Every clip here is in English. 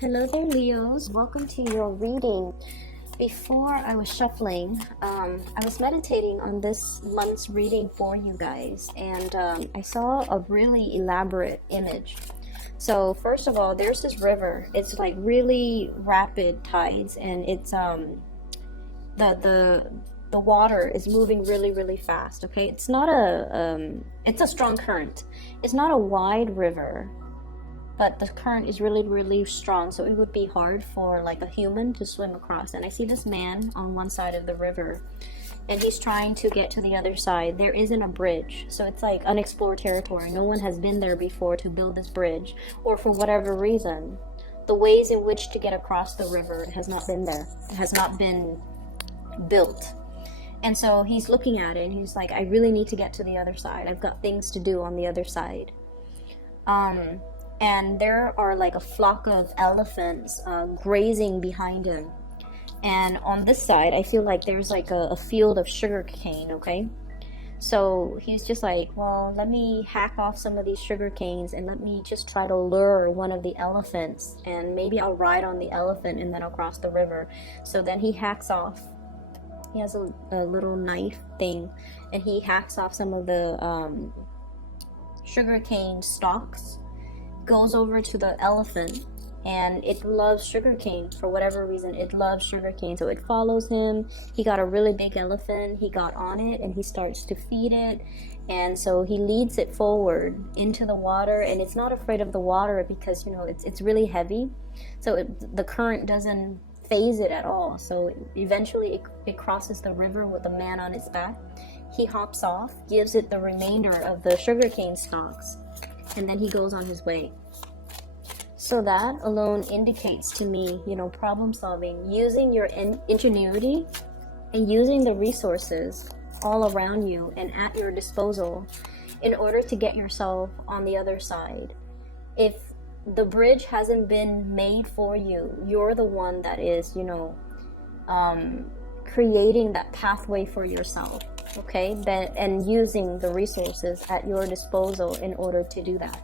Hello there, Leos. Welcome to your reading. Before I was shuffling, I was meditating on this month's reading for you guys, and I saw a really elaborate image. So first of all, there's this river. It's like really rapid tides, and it's the water is moving really fast. Okay, it's not it's a strong current. It's not a wide river, but the current is really strong, so it would be hard for like a human to swim across. And I see this man on one side of the river, and he's trying to get to the other side. There isn't a bridge, so it's like unexplored territory. No one has been there before to build this bridge, or for whatever reason, the ways in which to get across the river has not been there. It has not been built. And so he's looking at it, and he's like, I really need to get to the other side. I've got things to do on the other side. And there are like a flock of elephants grazing behind him. And on this side, I feel like there's like a field of sugar cane, okay? So he's just like, well, let me hack off some of these sugar canes and let me just try to lure one of the elephants, and maybe I'll ride on the elephant and then I'll cross the river. So then he hacks off. He has a little knife thing, and he hacks off some of the sugar cane stalks, goes over to the elephant, and it loves sugarcane for whatever reason. It loves sugarcane, so it follows him. He got a really big elephant. He got on it and he starts to feed it, and so he leads it forward into the water, and it's not afraid of the water because it's really heavy, so the current doesn't phase it at all. So eventually it crosses the river with the man on its back. He hops off, gives it the remainder of the sugarcane stalks, and then he goes on his way. So that alone indicates to me, problem solving, using your ingenuity and using the resources all around you and at your disposal in order to get yourself on the other side. If the bridge hasn't been made for you, you're the one that is, creating that pathway for yourself, okay? And using the resources at your disposal in order to do that.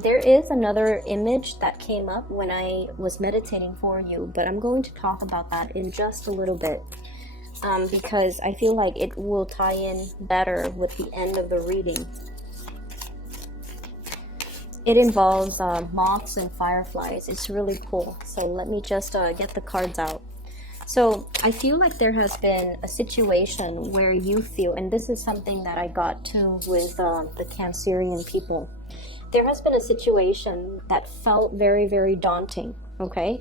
There is another image that came up when I was meditating for you, but I'm going to talk about that in just a little bit, because I feel like it will tie in better with the end of the reading. It involves moths and fireflies. It's really cool. So let me just get the cards out. So I feel like there has been a situation where you feel, and this is something that I got to with the Cancerian people. There has been a situation that felt very daunting, okay?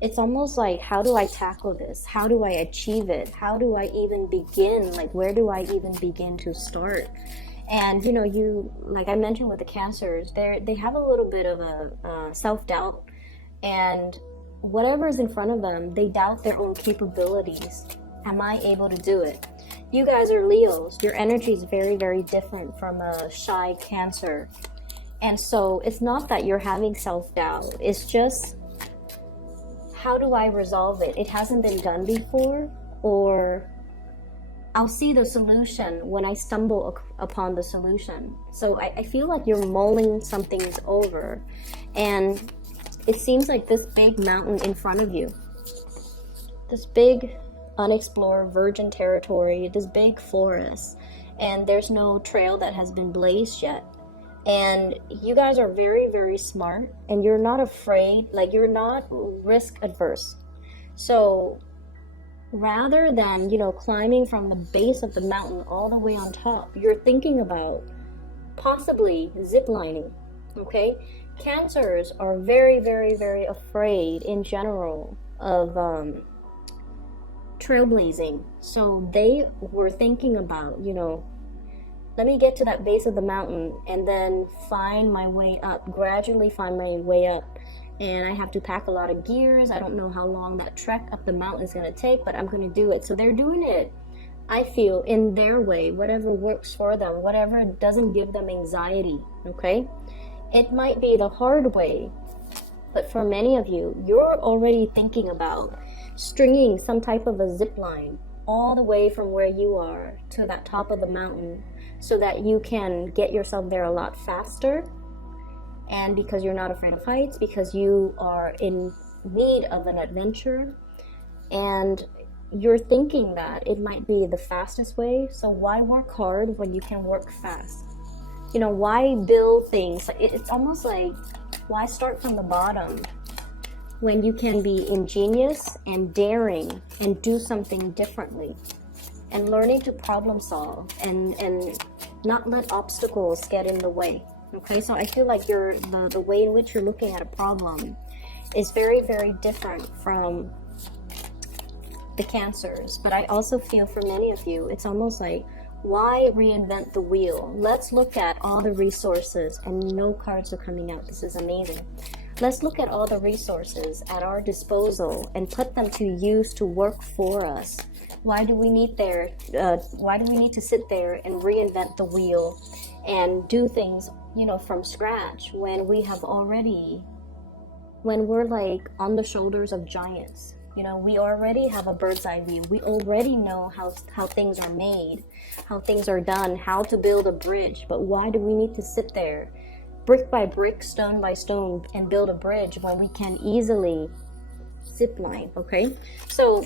It's almost like, how do I tackle this? How do I achieve it? How do I even begin? Like, where do I even begin to start? And you, like I mentioned with the Cancers, they have a little bit of a self-doubt, and whatever's in front of them, they doubt their own capabilities. Am I able to do it? You guys are Leos. Your energy is very different from a shy Cancer. And so it's not that you're having self-doubt. It's just, how do I resolve it? It hasn't been done before, or I'll see the solution when I stumble upon the solution. So I feel like you're mulling some things over, and it seems like this big mountain in front of you, this big unexplored virgin territory, this big forest, and there's no trail that has been blazed yet. And you guys are very smart, and you're not afraid, like you're not risk adverse. So rather than, climbing from the base of the mountain all the way on top, you're thinking about possibly ziplining, okay? Cancers are very afraid in general of trailblazing. So they were thinking about, let me get to that base of the mountain and then find my way up, gradually find my way up. And I have to pack a lot of gears. I don't know how long that trek up the mountain is going to take, but I'm going to do it. So they're doing it, I feel, in their way, whatever works for them, whatever doesn't give them anxiety, okay? It might be the hard way, but for many of you, you're already thinking about stringing some type of a zip line all the way from where you are to that top of the mountain so that you can get yourself there a lot faster and because you're not afraid of heights, because you are in need of an adventure, and you're thinking that it might be the fastest way. So why work hard when you can work fast? You know, why build things? It's almost like, why start from the bottom when you can be ingenious and daring and do something differently, and learning to problem solve and not let obstacles get in the way. Okay, so I feel like the way in which you're looking at a problem is very, very different from the Cancers. But I also feel for many of you, it's almost like, why reinvent the wheel? Let's look at all the resources, and no cards are coming out. This is amazing. Let's look at all the resources at our disposal and put them to use to work for us. Why do we need to sit there and reinvent the wheel and do things, you know, from scratch when we're like on the shoulders of giants? You know, we already have a bird's eye view. We already know how things are made, how things are done, how to build a bridge. But why do we need to sit there, brick by brick, stone by stone, and build a bridge when we can easily zip line? Okay, so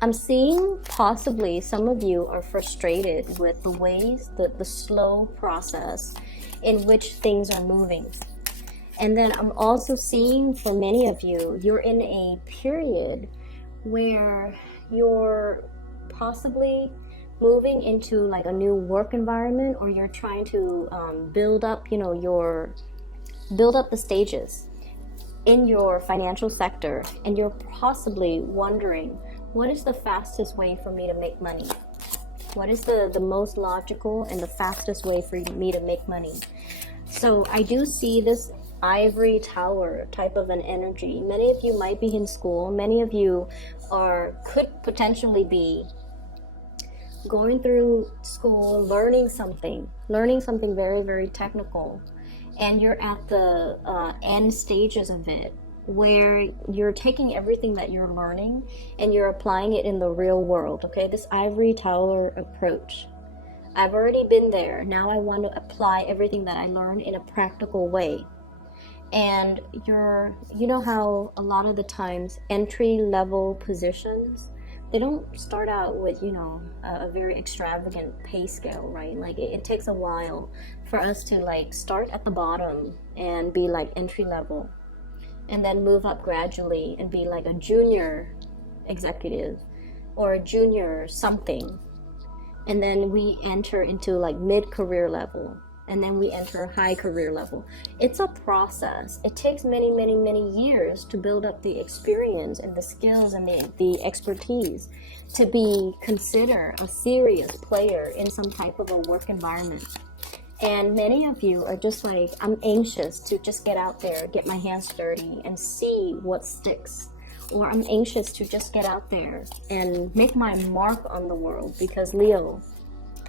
I'm seeing possibly some of you are frustrated with the ways, the slow process in which things are moving. And then I'm also seeing for many of you, you're in a period where you're possibly moving into like a new work environment, or you're trying to build up, you know, build up the stages in your financial sector, and you're possibly wondering, what is the fastest way for me to make money? What is the most logical and the fastest way for me to make money? So I do see this ivory tower type of an energy. Many of you might be in school. Many of you could potentially be going through school, learning something very, very technical, and you're at the end stages of it, where you're taking everything that you're learning and you're applying it in the real world. Okay, this ivory tower approach. I've already been there. Now I want to apply everything that I learned in a practical way. And you know how a lot of the times entry level positions, they don't start out with, you know, a very extravagant pay scale, right? Like it takes a while for us to like start at the bottom and be like entry level, and then move up gradually and be like a junior executive or a junior something. And then we enter into like mid-career level, and then we enter high career level. It's a process. It takes many, many, many years to build up the experience and the skills and the expertise to be considered a serious player in some type of a work environment. And many of you are just like, I'm anxious to just get out there, get my hands dirty and see what sticks. Or I'm anxious to just get out there and make my mark on the world, because Leo,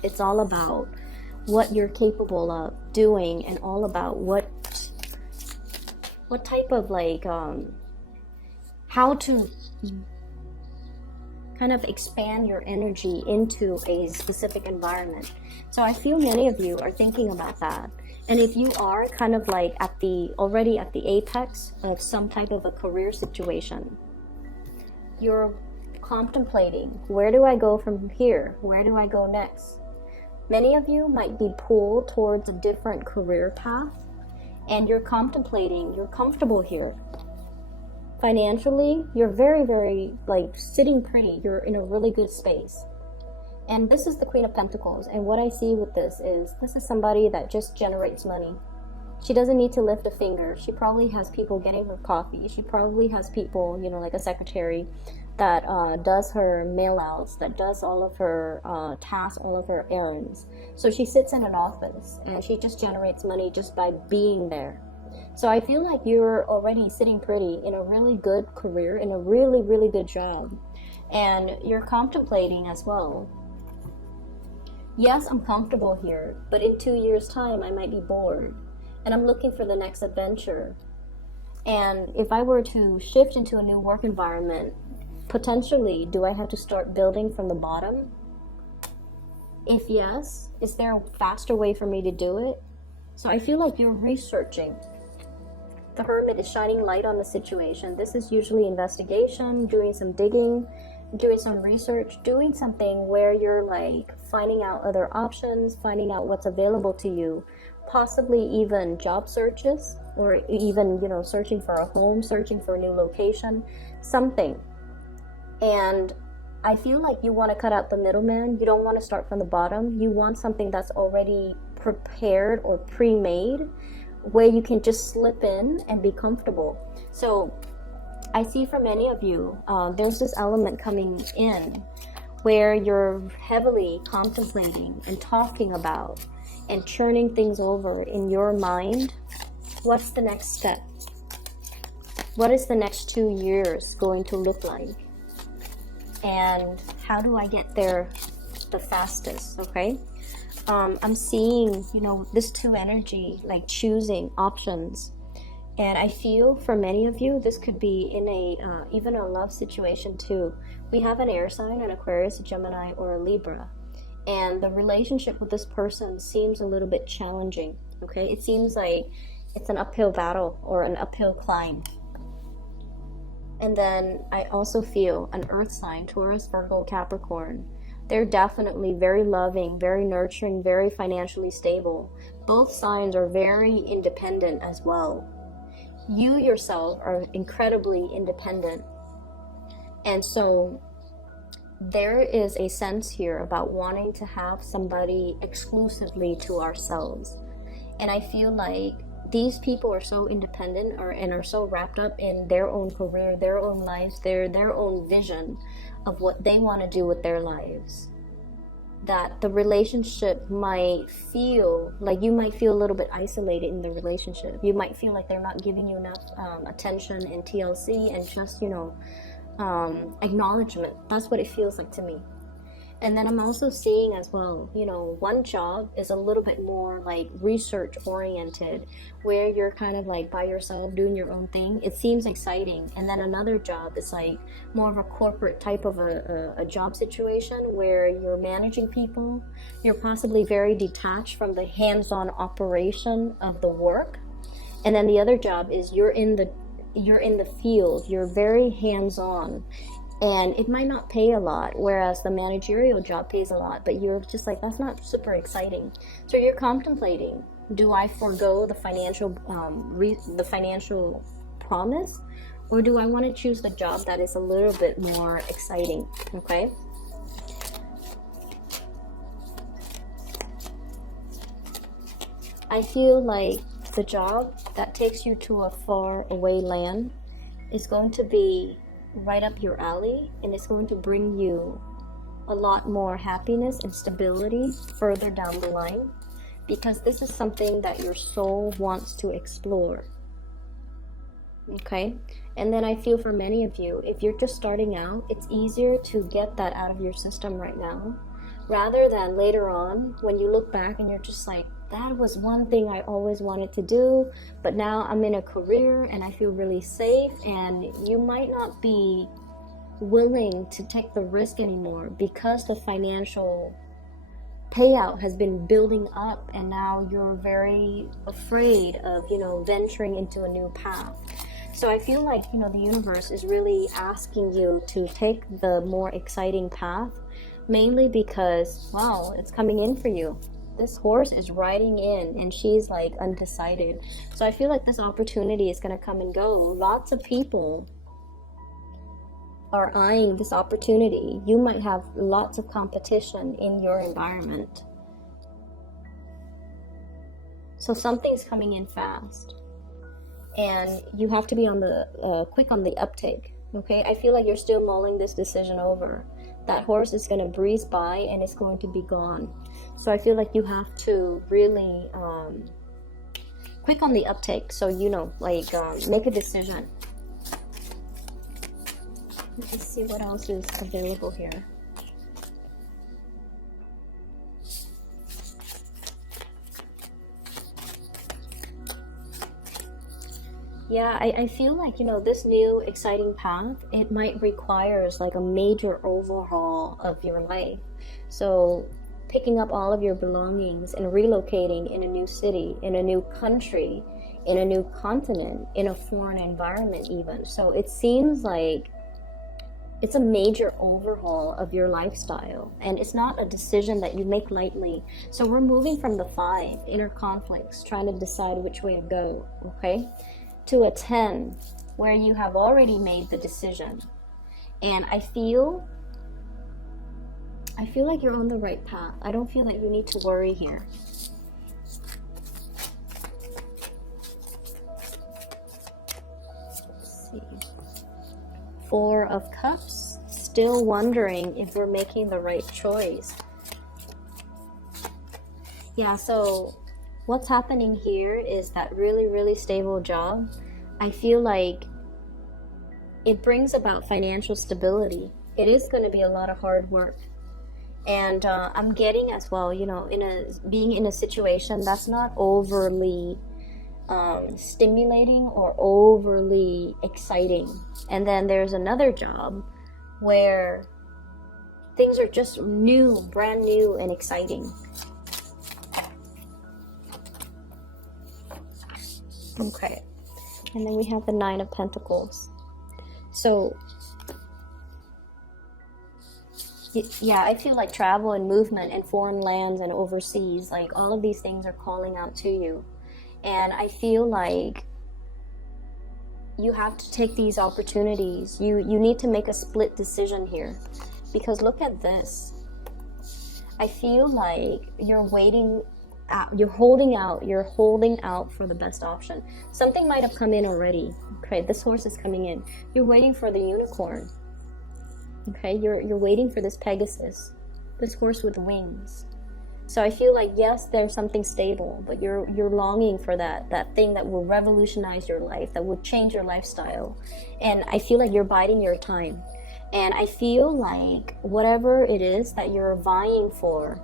it's all about what you're capable of doing, and all about what type of like how to kind of expand your energy into a specific environment. So I feel many of you are thinking about that. And if you are kind of like already at the apex of some type of a career situation, you're contemplating, where do I go from here? Where do I go next? Many of you might be pulled towards a different career path, and you're contemplating, you're comfortable here. Financially, you're very, very like sitting pretty. You're in a really good space. And this is the Queen of Pentacles. And what I see with this is somebody that just generates money. She doesn't need to lift a finger. She probably has people getting her coffee. She probably has people, you know, like a secretary that does her mail outs, that does all of her tasks, all of her errands. So she sits in an office and she just generates money just by being there. So I feel like you're already sitting pretty in a really good career, in a really, really good job. And you're contemplating as well. Yes, I'm comfortable here, but in 2 years' time, I might be bored. And I'm looking for the next adventure. And if I were to shift into a new work environment, potentially, do I have to start building from the bottom? If yes, is there a faster way for me to do it? So I feel like you're researching the Hermit is shining light on the situation. This is usually investigation, doing some digging, doing some research, doing something where you're like finding out other options, finding out what's available to you, possibly even job searches, or even, you know, searching for a home, searching for a new location, something. And I feel like you want to cut out the middleman. You don't want to start from the bottom. You want something that's already prepared or pre-made, where you can just slip in and be comfortable. So I see for many of you, there's this element coming in where you're heavily contemplating and talking about and churning things over in your mind. What's the next step? What is the next 2 years going to look like? And how do I get there the fastest? Okay. I'm seeing, you know, this 2 energy, like choosing options. And I feel for many of you, this could be in a even a love situation too. We have an air sign, an Aquarius, a Gemini, or a Libra. And the relationship with this person seems a little bit challenging, okay? It seems like it's an uphill battle or an uphill climb. And then I also feel an earth sign, Taurus, Virgo, Capricorn. They're definitely very loving, very nurturing, very financially stable. Both signs are very independent as well. You yourself are incredibly independent. And so there is a sense here about wanting to have somebody exclusively to ourselves. And I feel like these people are so independent and are so wrapped up in their own career, their own lives, their own vision of what they want to do with their lives, that the relationship might feel like you might feel a little bit isolated in the relationship. You might feel like they're not giving you enough attention and TLC and just, you know, acknowledgement. That's what it feels like to me. And then I'm also seeing as well, you know, one job is a little bit more like research oriented, where you're kind of like by yourself doing your own thing. It seems exciting. And then another job is like more of a corporate type of a job situation where you're managing people. You're possibly very detached from the hands-on operation of the work. And then the other job is you're in the field. You're very hands-on. And it might not pay a lot, whereas the managerial job pays a lot, but you're just like, that's not super exciting. So you're contemplating, do I forego the financial promise, or do I want to choose the job that is a little bit more exciting? Okay. I feel like the job that takes you to a far away land is going to be right up your alley, and it's going to bring you a lot more happiness and stability further down the line, because this is something that your soul wants to explore. Okay. And then I feel for many of you, if you're just starting out, it's easier to get that out of your system right now, rather than later on when you look back and you're just like, that was one thing I always wanted to do, but now I'm in a career and I feel really safe, and you might not be willing to take the risk anymore because the financial payout has been building up, and now you're very afraid of, you know, venturing into a new path. So I feel like, you know, the universe is really asking you to take the more exciting path, mainly because, wow, it's coming in for you. This horse is riding in and she's like undecided. So I feel like this opportunity is going to come and go. Lots of people are eyeing this opportunity. You might have lots of competition in your environment. So something's coming in fast. And you have to be on the quick on the uptake. Okay, I feel like you're still mulling this decision over. That horse is going to breeze by and it's going to be gone. So I feel like you have to really quick on the uptake. So, you know, like make a decision. Let's see what else is available here. Yeah, I feel like, you know, this new exciting path, it might requires like a major overhaul of your life. So picking up all of your belongings and relocating in a new city, in a new country, in a new continent, in a foreign environment even. So it seems like it's a major overhaul of your lifestyle, and it's not a decision that you make lightly. So we're moving from the 5, inner conflicts, trying to decide which way to go, okay, to a 10, where you have already made the decision. And I feel like you're on the right path. I don't feel that you need to worry here. Let's see. 4 of Cups, still wondering if we're making the right choice. Yeah, so what's happening here is that really stable job. I feel like it brings about financial stability. It is going to be a lot of hard work. And I'm getting as well, you know, being in a situation that's not overly stimulating or overly exciting. And then there's another job where things are just new, brand new and exciting. Okay. And then we have the 9 of Pentacles. So yeah, I feel like travel and movement and foreign lands and overseas, like all of these things are calling out to you. And I feel like you have to take these opportunities. You need to make a split decision here, because look at this. I feel like you're waiting out, you're holding out for the best option. Something might have come in already. Okay, this horse is coming in. You're waiting for the unicorn. Okay, you're waiting for this Pegasus, this horse with wings. So I feel like, yes, there's something stable, but you're longing for that thing that will revolutionize your life, that will change your lifestyle. And I feel like you're biding your time. And I feel like whatever it is that you're vying for,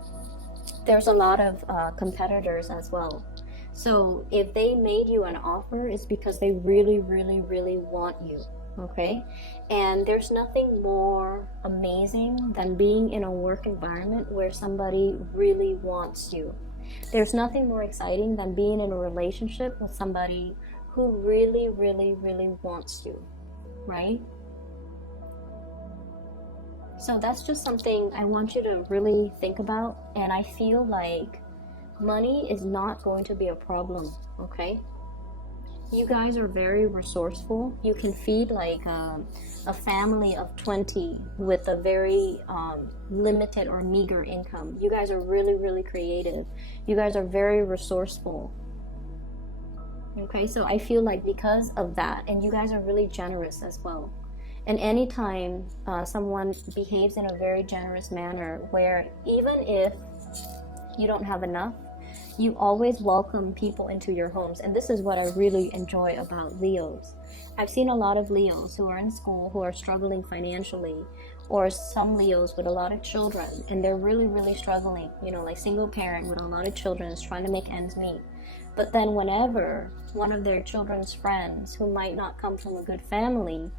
there's a lot of competitors as well. So if they made you an offer, it's because they really want you. Okay, and there's nothing more amazing than being in a work environment where somebody really wants you. There's nothing more exciting than being in a relationship with somebody who really wants you, right? So that's just something I want you to really think about. And I feel like money is not going to be a problem, okay? You guys are very resourceful. You can feed like a family of 20 with a very limited or meager income. You guys are really creative. You guys are very resourceful. Okay, so I feel like because of that, and you guys are really generous as well. And anytime someone behaves in a very generous manner, where even if you don't have enough, you always welcome people into your homes. And this is what I really enjoy about Leos. I've seen a lot of Leos who are in school, who are struggling financially, or some Leos with a lot of children, and they're really struggling, you know, like single parent with a lot of children is trying to make ends meet. But then whenever one of their children's friends, who might not come from a good family,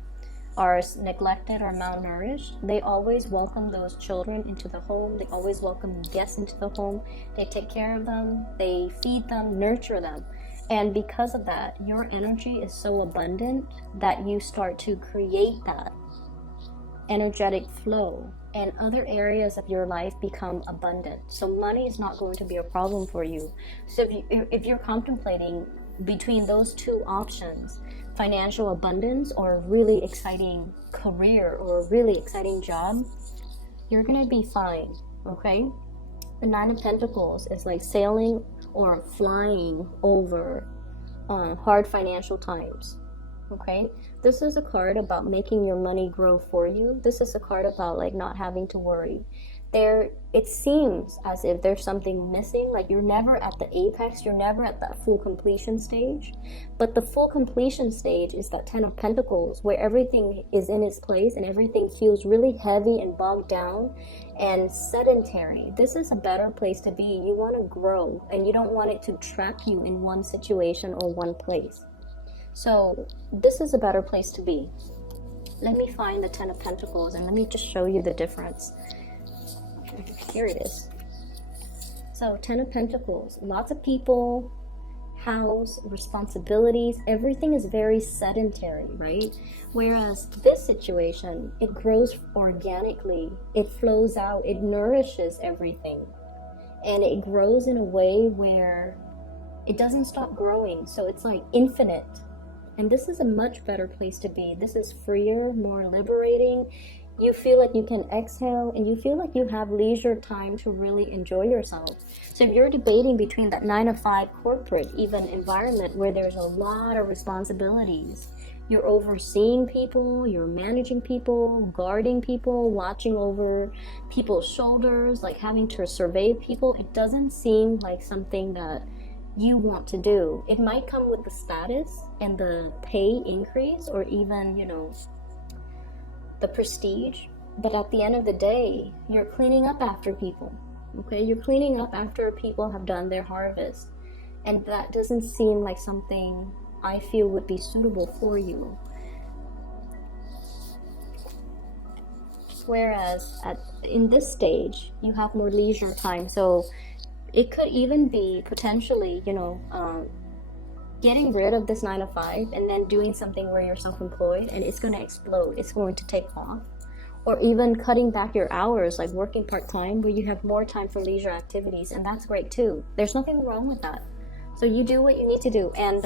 are neglected or malnourished, they always welcome those children into the home. They always welcome guests into the home. They take care of them, they feed them, nurture them. And because of that, your energy is so abundant that you start to create that energetic flow, and other areas of your life become abundant. So money is not going to be a problem for you. So if you're contemplating between those two options, financial abundance or a really exciting career or a really exciting job, you're gonna be fine, okay? The 9 of Pentacles is like sailing or flying over hard financial times, okay? This is a card about making your money grow for you. This is a card about like not having to worry. It seems as if there's something missing, like you're never at the apex, you're never at that full completion stage. But the full completion stage is that 10 of Pentacles, where everything is in its place and everything feels really heavy and bogged down and sedentary. This is a better place to be. You want to grow, and you don't want it to trap you in one situation or one place. So this is a better place to be. Let me find the 10 of Pentacles and let me just show you the difference. Here it is. So 10 of Pentacles, lots of people house, responsibilities, everything is very sedentary, right? Whereas this situation, it grows organically, it flows out, it nourishes everything, and it grows in a way where it doesn't stop growing. So it's like infinite. And this is a much better place to be. This is freer, more liberating. You feel like you can exhale, and you feel like you have leisure time to really enjoy yourself. So if you're debating between that 9 to 5 corporate even environment where there's a lot of responsibilities, you're overseeing people, you're managing people, guarding people, watching over people's shoulders, like having to survey people, it doesn't seem like something that you want to do. It might come with the status and the pay increase, or even, the prestige, but at the end of the day, you're cleaning up after people. Okay, you're cleaning up after people have done their harvest, and that doesn't seem like something I feel would be suitable for you. Whereas in this stage, you have more leisure time, so it could even be potentially, getting rid of this 9 to 5 and then doing something where you're self-employed, and it's going to explode, it's going to take off. Or even cutting back your hours, like working part-time, where you have more time for leisure activities, and that's great too. There's nothing wrong with that. So you do what you need to do. And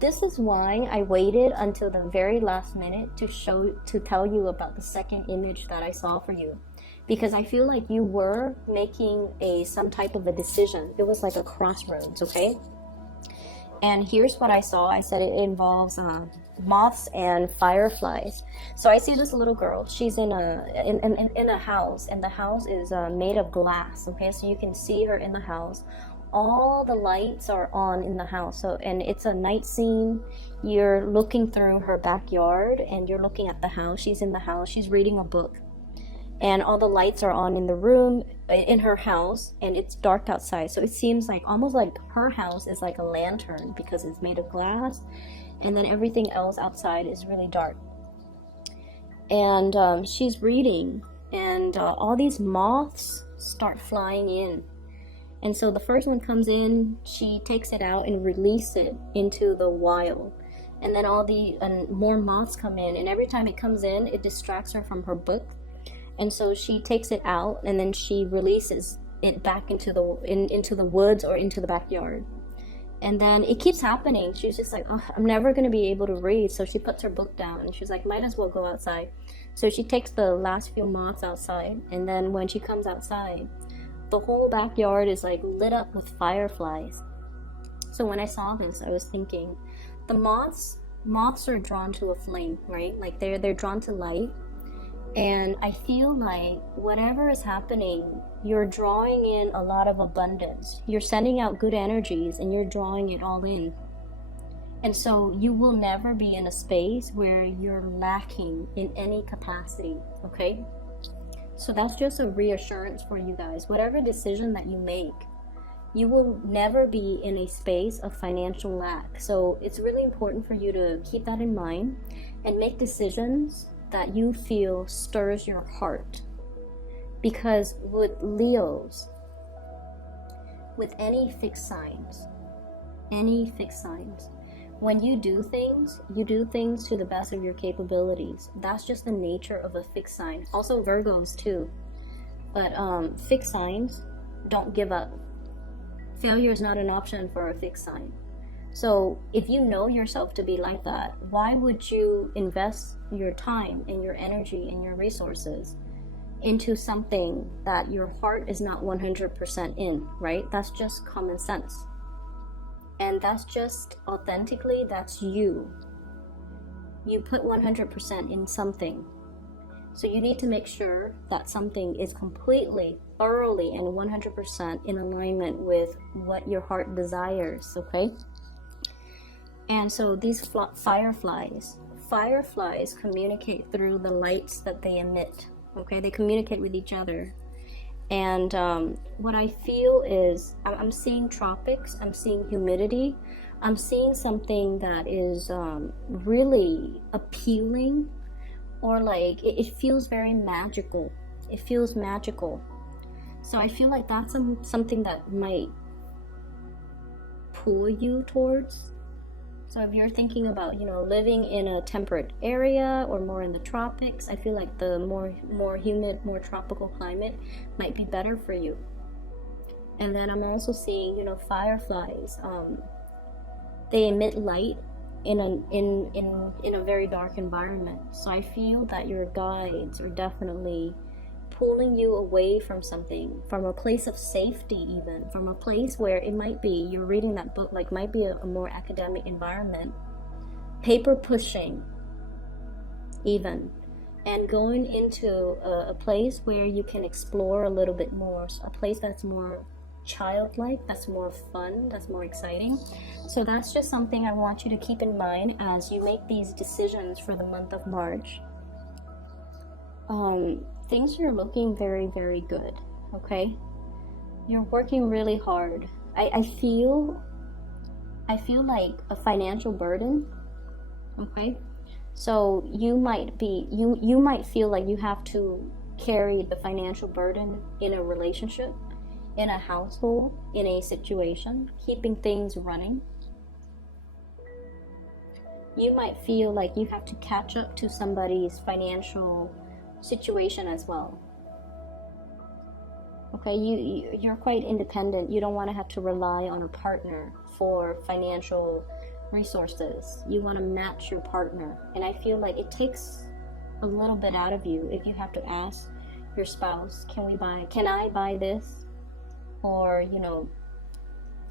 this is why I waited until the very last minute to tell you about the second image that I saw for you, because I feel like you were making some type of a decision. It was like a crossroads, okay? And here's what I saw. I said it involves moths and fireflies. So I see this little girl. She's in a house, and the house is made of glass. Okay, so you can see her in the house. All the lights are on in the house. So, and it's a night scene. You're looking through her backyard, and you're looking at the house. She's in the house. She's reading a book, and all the lights are on in the room, in her house, and it's dark outside. So it seems like almost like her house is like a lantern, because it's made of glass, and then everything else outside is really dark. And she's reading, and all these moths start flying in. And so the first one comes in, she takes it out and releases it into the wild. And then more moths come in, and every time it comes in, it distracts her from her book. And so she takes it out, and then she releases it back into the woods or into the backyard. And then it keeps happening. She's just like, oh, I'm never going to be able to read. So she puts her book down, and she's like, might as well go outside. So she takes the last few moths outside, and then when she comes outside, the whole backyard is like lit up with fireflies. So when I saw this, I was thinking, the moths are drawn to a flame, right? Like they're drawn to light. And I feel like whatever is happening, you're drawing in a lot of abundance. You're sending out good energies, and you're drawing it all in. And so you will never be in a space where you're lacking in any capacity, okay? So that's just a reassurance for you guys. Whatever decision that you make, you will never be in a space of financial lack. So it's really important for you to keep that in mind and make decisions that you feel stirs your heart. Because with Leos, with any fixed signs, when you do things to the best of your capabilities. That's just the nature of a fixed sign. Also Virgos too. But fixed signs don't give up. Failure is not an option for a fixed sign. So if you know yourself to be like that, why would you invest your time and your energy and your resources into something that your heart is not 100% in, right? That's just common sense. And that's just authentically, that's you. You put 100% in something. So you need to make sure that something is completely, thoroughly, and 100% in alignment with what your heart desires, okay? And so these fireflies communicate through the lights that they emit, okay? They communicate with each other. And what I feel is, I'm seeing tropics, I'm seeing humidity, I'm seeing something that is really appealing, or like, it feels very magical. It feels magical. So I feel like that's something that might pull you towards. So if you're thinking about, you know, living in a temperate area or more in the tropics, I feel like the more humid, more tropical climate might be better for you. And then I'm also seeing, you know, fireflies. They emit light in a very dark environment. So I feel that your guides are definitely pulling you away from something, from a place of safety, even from a place where it might be you're reading that book, like might be a more academic environment, paper pushing even, and going into a place where you can explore a little bit more, a place that's more childlike, that's more fun, that's more exciting. So that's just something I want you to keep in mind as you make these decisions for the month of March. Things are looking very, very good, okay? You're working really hard. I feel like a financial burden, okay? So you might feel like you have to carry the financial burden in a relationship, in a household, in a situation, keeping things running. You might feel like you have to catch up to somebody's financial situation as well. Okay, you're quite independent. You don't want to have to rely on a partner for financial resources. You want to match your partner, and I feel like it takes a little bit out of you if you have to ask your spouse, can I buy this? Or, you know,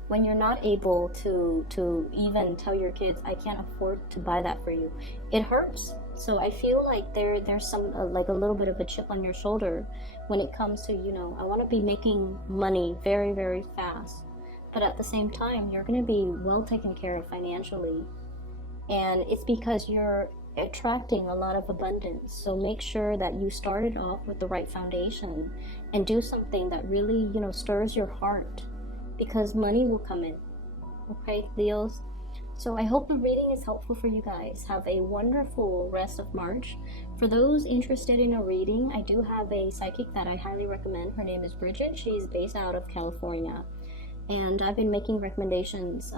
when you're not able to even tell your kids, I can't afford to buy that for you, it hurts. So I feel like there's some like a little bit of a chip on your shoulder when it comes to, you know, I want to be making money very, very fast, but at the same time you're going to be well taken care of financially, and it's because you're attracting a lot of abundance. So make sure that you started off with the right foundation and do something that really, you know, stirs your heart, because money will come in. Okay, Leos? So I hope the reading is helpful for you guys. Have a wonderful rest of March. For those interested in a reading, I do have a psychic that I highly recommend. Her name is Bridget. She's based out of California, and I've been making recommendations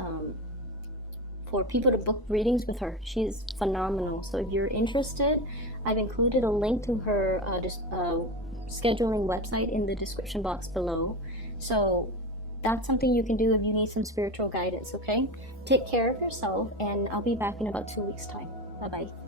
for people to book readings with her. She's phenomenal. So if you're interested, I've included a link to her scheduling website in the description box below. So that's something you can do if you need some spiritual guidance, okay? Take care of yourself, and I'll be back in about 2 weeks' time. Bye-bye.